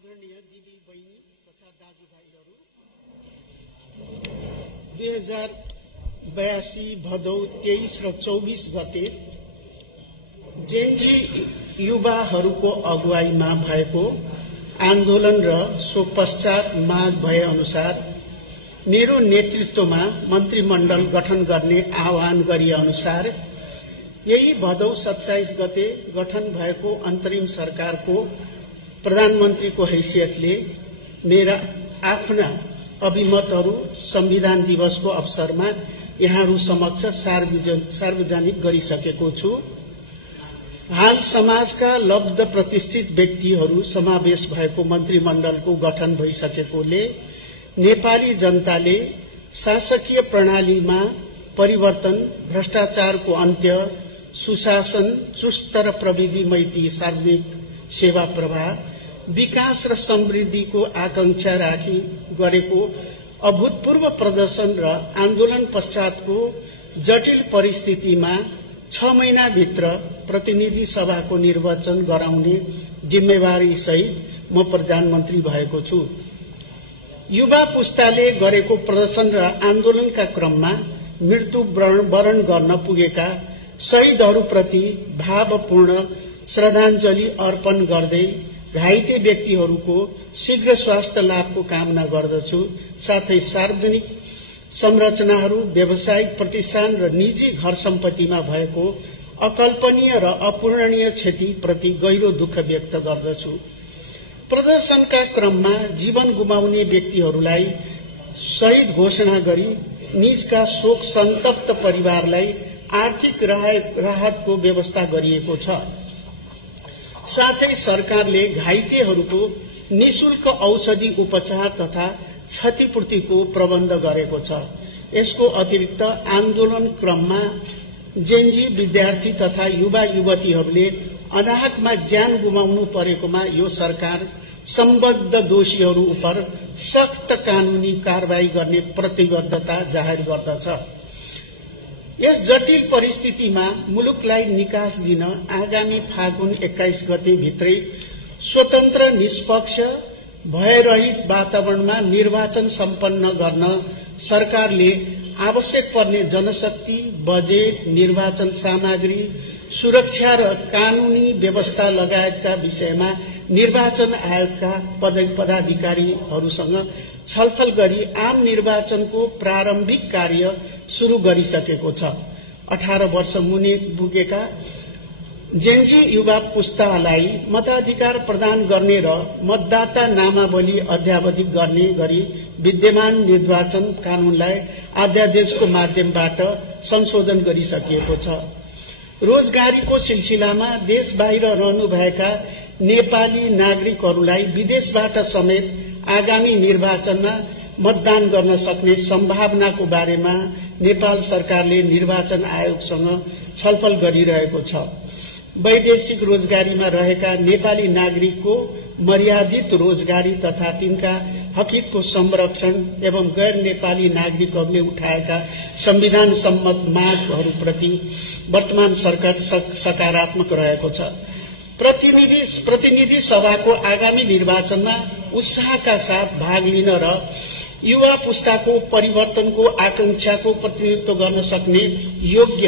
आदरणीय दिदी बहिनी तथा दाजुभाइहरू, 2082 भदौ 23 र 24 गते जेनजी युवाहरूको अगुवाईमा भएको आन्दोलन र सो पश्चात माग भए अनुसार मेरो नेतृत्वमा मन्त्रीमण्डल गठन गर्ने आह्वान गरिए अनुसार यही भदौ 27 गते गठन भएको अन्तरिम सरकारको प्रधानमन्त्रीको हैसियतले मेरा आफ्ना अभिमतहरू संविधान दिवसको अवसरमा यहाँहरू समक्ष सार्वजनिक गरिसकेको छु। हाल समाजका लब्ध प्रतिष्ठित व्यक्तिहरू समावेश भएको मन्त्रीमण्डलको गठन भइसकेकोले नेपाली जनताले शासकीय प्रणालीमा परिवर्तन, भ्रष्टाचारको अन्त्य, सुशासन, चुस्त र प्रविधि मैत्री सार्वजनिक सेवा प्रवाह, विकास र समृद्धिको आकांक्षा राखी गरेको अभूतपूर्व प्रदर्शन र आन्दोलन पश्चातको जटिल परिस्थितिमा 6 महिनाभित्र प्रतिनिधि सभाको निर्वाचन गराउने जिम्मेवारी सहित म प्रधानमन्त्री भएको छु। युवा पुस्ताले गरेको प्रदर्शन र आन्दोलनका क्रममा मृत्यु वरण गर्न पुगेका शहीदहरूप्रति भावपूर्ण श्रद्धाञ्जली अर्पण गर्दै घाइते व्यक्तिहरूको शीघ्र स्वास्थ्य लाभको कामना गर्दछु। साथै सार्वजनिक संरचनाहरू, व्यावसायिक प्रतिष्ठान र निजी घर सम्पत्तिमा भएको अकल्पनीय र अपूरणीय क्षतिप्रति गहिरो दुःख व्यक्त गर्दछु। प्रदर्शनका क्रममा जीवन गुमाउने व्यक्तिहरूलाई शहीद घोषणा गरी निजका शोक सन्तप्त परिवारलाई आर्थिक राहतको व्यवस्था गरिएको छ। साथै सरकारले घाइतेहरूको निशुल्क औषधि उपचार तथा क्षतिपूर्तिको प्रबन्ध गरेको छ। यसको अतिरिक्त आन्दोलन क्रममा जेनजी विद्यार्थी तथा युवा युवतीहरूले अनाहकमा ज्यान गुमाउनु परेकोमा यो सरकार सम्बद्ध दोषीहरू उप सख्त कानूनी कारवाही गर्ने प्रतिबद्धता जाहेर गर्दछ। यस जटिल परिस्थितिमा मुलुकलाई निकास दिन आगामी फागुन 21 गते भित्रै स्वतन्त्र, निष्पक्ष, भयरहित वातावरणमा निर्वाचन सम्पन्न गर्न सरकारले आवश्यक पर्ने जनशक्ति, बजेट, निर्वाचन सामग्री, सुरक्षा र कानूनी व्यवस्था लगायतका विषयमा निर्वाचन आयोगका पदाधिकारीहरूसँग छलफल गरी आम निर्वाचनको प्रारम्भिक कार्य शुरू गरिसकेको छ। 18 वर्ष मुनि पुगेका जेनजी युवा पुस्तालाई मताधिकार प्रदान गर्ने र मतदाता नामावली अद्यावधिक गर्ने गरी विद्यमान निर्वाचन कानूनलाई अध्यादेशको माध्यमबाट संशोधन गरिसकिएको छ। रोजगारीको सिलसिलामा देश बाहिर रहनुभएका नेपाली नागरिकहरूलाई विदेशबाट समेत आगामी निर्वाचनमा मतदान गर्न सक्ने सम्भावनाको बारेमा नेपाल सरकारले निर्वाचन आयोगसँग छलफल गरिरहेको छ। वैदेशिक रोजगारीमा रहेका नेपाली नागरिकको मर्यादित रोजगारी तथा तिनका हकको संरक्षण एवं गैर नेपाली नागरिकहरूले उठाएका संविधान सम्मत मागहरूप्रति वर्तमान सरकार सकारात्मक रहेको छ। प्रतिनिधि सभाको आगामी निर्वाचनमा उत्साहका साथ भाग लिन र युवा पुस्ताको परिवर्तनको आकांक्षाको प्रतिनिधित्व गर्न सक्ने योग्य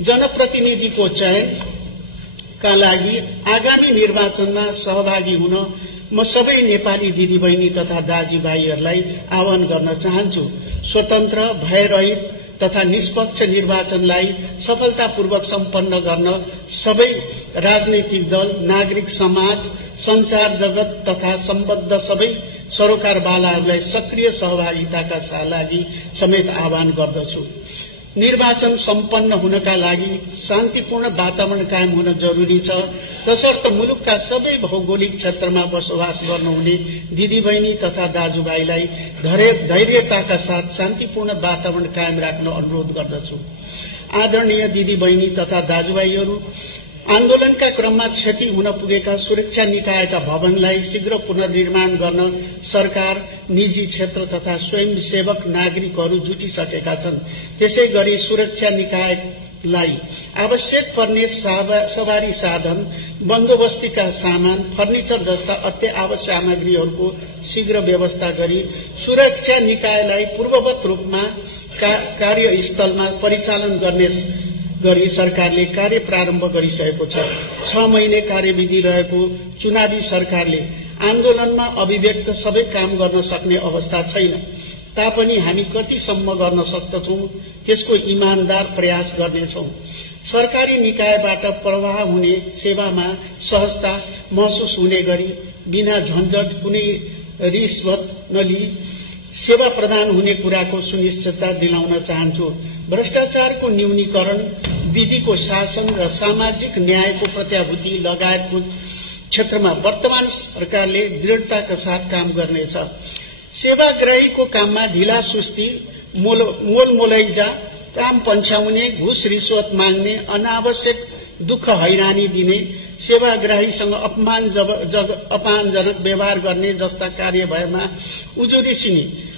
जनप्रतिनिधिको चयनका लागि आगामी निर्वाचनमा सहभागी हुन म सबै नेपाली दिदीबहिनी तथा दाजुभाइहरूलाई आह्वान गर्न चाहन्छु। स्वतन्त्र, भयरहित तथा निष्पक्ष निर्वाचनलाई सफलतापूर्वक सम्पन्न गर्न सबै राजनैतिक दल, नागरिक समाज, संचार जगत तथा सम्बद्ध सबै सरोकारवालाहरूलाई सक्रिय सहभागिताका लागि समेत आह्वान गर्दछु। निर्वाचन सम्पन्न हुनका लागि शान्तिपूर्ण वातावरण कायम हुन जरुरी छ। तसर्थ मुलुकका सबै भौगोलिक क्षेत्रमा बसोबास गर्नुहुने दिदीबहिनी तथा दाजुभाइलाई धैर्यताका साथ शान्तिपूर्ण वातावरण कायम राख्न अनुरोध गर्दछु। आदरणीय दिदीबहिनी तथा दाजुभाइहरू, आन्दोलनका क्रममा क्षति हुन पुगेका सुरक्षा निकायका भवनलाई शीघ्र पुनर्निर्माण गर्न सरकार, निजी क्षेत्र तथा स्वयंसेवक नागरिकहरू जुटिसकेका छन्। त्यसैगरी सुरक्षा निकाय लाई आवश्यक पर्ने सवारी साधन, बन्दोबस्तीका सामान, फर्निचर जस्ता अत्यावश्यक सामग्रीहरूको शीघ्र व्यवस्था गरी सुरक्षा निकायलाई पूर्ववत रूपमा कार्यस्थलमा परिचालन गर्ने गरी सरकारले कार्य प्रारम्भ गरिसकेको छ। 6 महिने कार्यविधि रहेको चुनावी सरकारले आन्दोलनमा अभिव्यक्त सबै काम गर्न सक्ने अवस्था छैन तापनि हामी कतिसम्म गर्न सक्दछौं त्यसको इमानदार प्रयास गर्नेछौं। सरकारी निकायबाट प्रवाह हुने सेवामा सहजता महसुस हुने गरी बिना झन्झट कुनै रिश्वत नलिई सेवा प्रदान हुने कुराको सुनिश्चितता दिलाउन चाहन्छु। भ्रष्टाचारको न्यूनीकरण, विधिको शासन र सामाजिक न्यायको प्रत्याभूति लगायतको क्षेत्रमा वर्तमान सरकारले दृढताका साथ काम गर्नेछ। सेवाग्राहीको काममा ढिला सुस्ती, मोलमोलैजा, काम पन्छाउने, घुस रिश्वत माग्ने, अनावश्यक दुःख हैरानी दिने, सेवाग्राहीसँग अपमानजनक व्यवहार गर्ने जस्ता कार्य भएमा उजुरी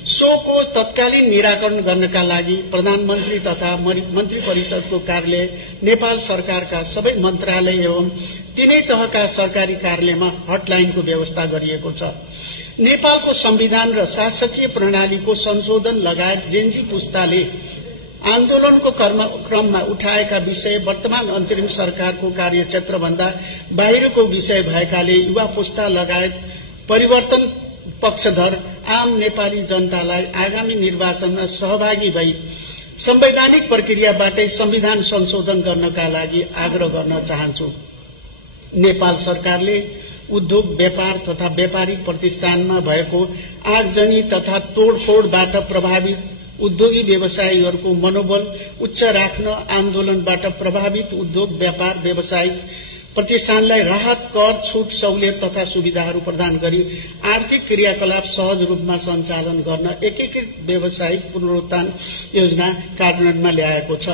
सोको तत्कालीन निराकरण गर्नका लागि प्रधानमन्त्री तथा मन्त्री परिषदको कार्यालय, नेपाल सरकारका सबै मन्त्रालय एवं तीनै तहका सरकारी कार्यालयमा हटलाइनको व्यवस्था गरिएको छ। नेपालको संविधान र शासकीय प्रणालीको संशोधन लगायत जेनजी पुस्ताले आन्दोलनको क्रममा उठाएका विषय वर्तमान अन्तरिम सरकारको कार्यक्षेत्रभन्दा बाहिरको विषय भएकाले युवा पुस्ता लगायत परिवर्तन पक्षधर आम नेपाली जनतालाई आगामी निर्वाचनमा सहभागी भई संवैधानिक प्रक्रियाबाटै संविधान संशोधन गर्नका लागि आग्रह गर्न चाहन्छु। नेपाल सरकारले उद्योग, व्यापार तथा व्यापारिक प्रतिष्ठानमा भएको आगजनी तथा तोडफोडबाट प्रभावित उद्योगी व्यवसायीहरूको मनोबल उच्च राख्न आन्दोलनबाट प्रभावित उद्योग, व्यापार, व्यवसायिक प्रतिष्ठानलाई राहत, कर, छूट, सहुलियत तथा सुविधाहरू प्रदान गरी आर्थिक क्रियाकलाप सहज रूपमा सञ्चालन गर्न एकीकृत व्यावसायिक पुनरुत्थान योजना कार्यान्वयनमा ल्याएको छ।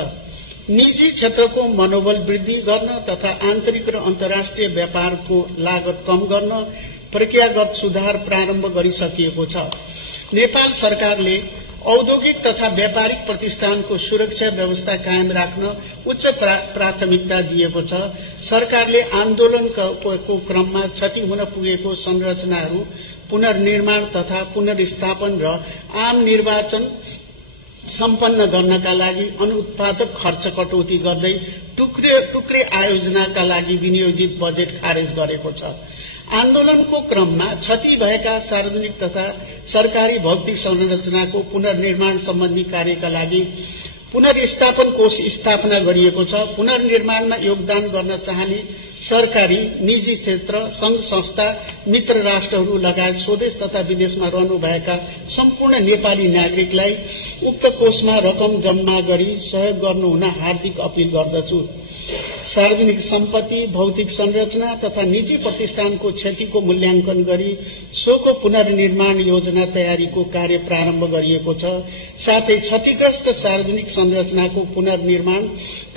निजी क्षेत्रको मनोबल वृद्धि गर्न तथा आन्तरिक र अन्तर्राष्ट्रिय व्यापारको लागत कम गर्न प्रक्रियागत सुधार प्रारम्भ गरिसकिएको छ। नेपाल सरकारले औद्योगिक तथा व्यापारिक प्रतिष्ठानको सुरक्षा व्यवस्था कायम राख्न उच्च प्राथमिकता दिएको छ। सरकारले आन्दोलनको क्रममा क्षति हुन पुगेको संरचनाहरू पुनर्निर्माण तथा पुनर्स्थापन र आम निर्वाचन सम्पन्न गर्नका लागि अनुत्पादक खर्च कटौती गर्दै टुक्रे आयोजनाका लागि विनियोजित बजेट खारेज गरेको छ। आन्दोलनको क्रममा क्षति भएका सार्वजनिक तथा सरकारी भौतिक संरचनाको पुनर्निर्माण सम्बन्धी कार्यका लागि पुनर्स्थापन कोष स्थापना गरिएको छ। पुनर्निर्माणमा योगदान गर्न चाहने सरकारी, निजी क्षेत्र, संघ संस्था, मित्र राष्ट्रहरू लगायत स्वदेश तथा विदेशमा रहनुभएका सम्पूर्ण नेपाली नागरिकलाई उक्त कोषमा रकम जम्मा गरी सहयोग गर्नुहुन हार्दिक अपील गर्दछु। सार्वजनिक सम्पत्ति, भौतिक संरचना तथा निजी प्रतिष्ठानको क्षतिको मूल्याङ्कन गरी सोको पुनर्निर्माण योजना तयारीको कार्य प्रारम्भ गरिएको छ। साथै क्षतिग्रस्त सार्वजनिक संरचनाको पुनर्निर्माण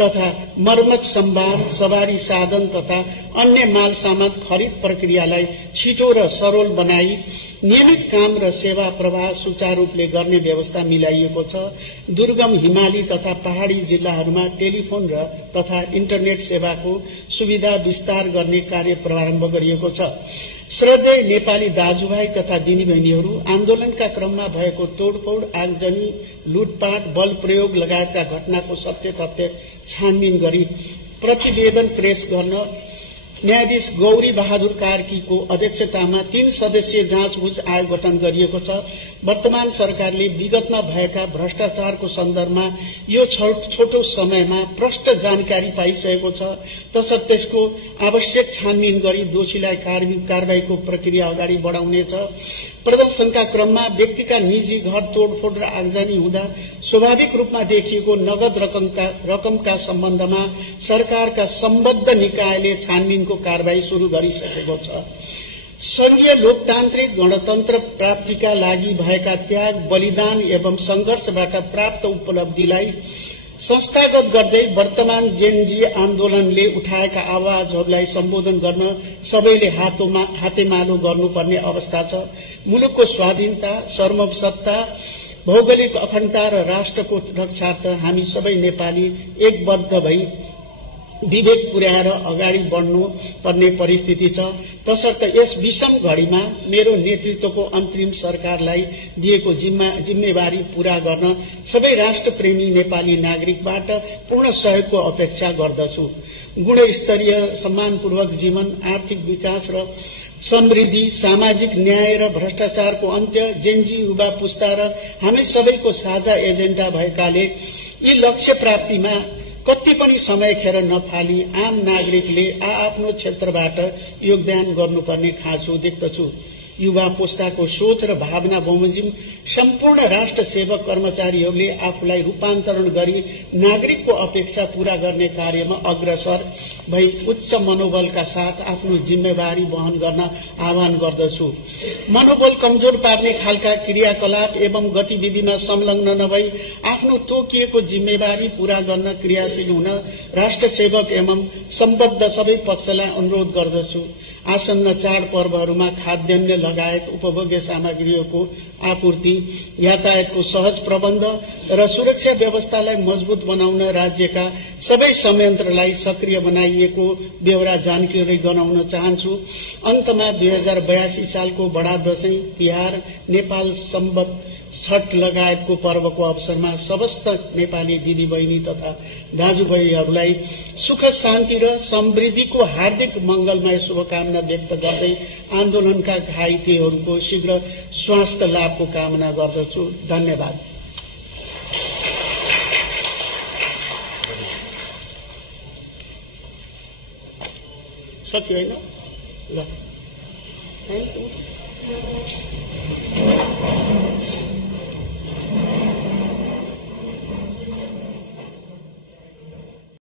तथा मर्मत सम्भार, सवारी साधन तथा अन्य माल सामान खरिद प्रक्रियालाई छिटो र सरल बनाई नियमित काम र सेवा प्रवाह सुचारू रूपले गर्ने व्यवस्था मिलाइएको छ। दुर्गम, हिमाली तथा पहाड़ी जिल्लाहरूमा टेलिफोन र तथा इन्टरनेट सेवाको सुविधा विस्तार गर्ने कार्य प्रारम्भ गरिएको छ। श्रद्धेय नेपाली दाजुभाइ तथा दिदीबहिनीहरू, आन्दोलनका क्रममा भएको तोडफोड, आगजनी, लुटपाट, बल प्रयोग लगायतका घटनाको सत्य तथ्य छानबिन गरी प्रतिवेदन पेश गर्न न्यायाधीश गौरी बहादुर कार्कीको अध्यक्षतामा 3 सदस्यीय जाँचबुझ आयोग गठन गरिएको छ। वर्तमान सरकारले विगतमा भएका भ्रष्टाचारको सन्दर्भमा यो छोटो समयमा प्रष्ट जानकारी पाइसकेको छ। तसर्थ त्यसको आवश्यक छानबिन गरी दोषीलाई कारबाहीको प्रक्रिया अगाडि बढाउनेछ। प्रदर्शनका क्रममा व्यक्तिका निजी घर तोडफोड र आगजनी हुँदा स्वाभाविक रूपमा देखिएको नगद रकमका सम्बन्धमा सरकारका सम्बद्ध निकायले छानबिनको कारबाही शुरू गरिसकेको छ। संघीय लोकतान्त्रिक गणतन्त्र प्राप्तिका लागि भएका त्याग, बलिदान एवं संघर्षबाट प्राप्त उपलब्धिलाई संस्थागत गर्दै वर्तमान जेनजी आन्दोलनले उठाएका आवाजहरूलाई सम्बोधन गर्न सबैले हातेमालो गर्नुपर्ने अवस्था छ। मुलुकको स्वाधीनता, सार्वभौमसत्ता भौगोलिक अखण्डता र राष्ट्रको रक्षार्थ हामी सबै नेपाली एकबद्ध भई विवेक पुर्याएर अगाडि बढ्नु पर्ने परिस्थिति छ। तसर्थ यस विषम घड़ीमा मेरो नेतृत्वको अन्तरिम सरकारलाई दिएको जिम्मेवारी पूरा गर्न सबै राष्ट्रप्रेमी नेपाली नागरिकबाट पूर्ण सहयोगको अपेक्षा गर्दछु। गुणस्तरीय सम्मानपूर्वक जीवन, आर्थिक विकास र समृद्धि, सामाजिक न्याय र भ्रष्टाचारको अन्त्य जेनजी युवा पुस्ता र हामी सबैको साझा एजेन्डा भएकाले यी लक्ष्य प्राप्तिमा कति पनि समय खेर नफाली आम नागरिकले आफ्नो क्षेत्रबाट योगदान गर्नुपर्ने खाँचो देख्दछु। युवा पुस्ताको सोच र भावना बमोजिम सम्पूर्ण राष्ट्र सेवक कर्मचारीहरूले आफूलाई रूपान्तरण गरी नागरिकको अपेक्षा पूरा गर्ने कार्यमा अग्रसर भई उच्च मनोबलका साथ आफ्नो जिम्मेवारी वहन गर्न आह्वान गर्दछु। मनोबल कमजोर पार्ने खालका क्रियाकलाप एवं गतिविधिमा संलग्न नभई आफ्नो तोकिएको जिम्मेवारी पूरा गर्न क्रियाशील हुन राष्ट्र सेवक एवं सम्बद्ध सबै पक्षलाई अनुरोध गर्दछु। आसन्न चाडपर्वहरूमा खाद्यान्न लगायत उपभोग्य सामग्रीहरूको आपूर्ति, यातायातको सहज प्रबन्ध र सुरक्षा व्यवस्थालाई मजबूत बनाउन राज्यका सबै संयन्त्रलाई सक्रिय बनाइएको बेहोरा जानकारी गराउन चाहन्छु। अन्तमा 2082 सालको बडा दशैं, तिहार, नेपाल सम्वत, छठ लगायतको पर्वको अवसरमा समस्त नेपाली दिदीबहिनी तथा दाजुभाइहरूलाई सुख, शान्ति र समृद्धिको हार्दिक मंगलमय शुभकामना व्यक्त गर्दै आन्दोलनका घाइतेहरूको शीघ्र स्वास्थ्य लाभको कामना गर्दछु। धन्यवाद। सक्यो हैन? ल, थ्यांक यू।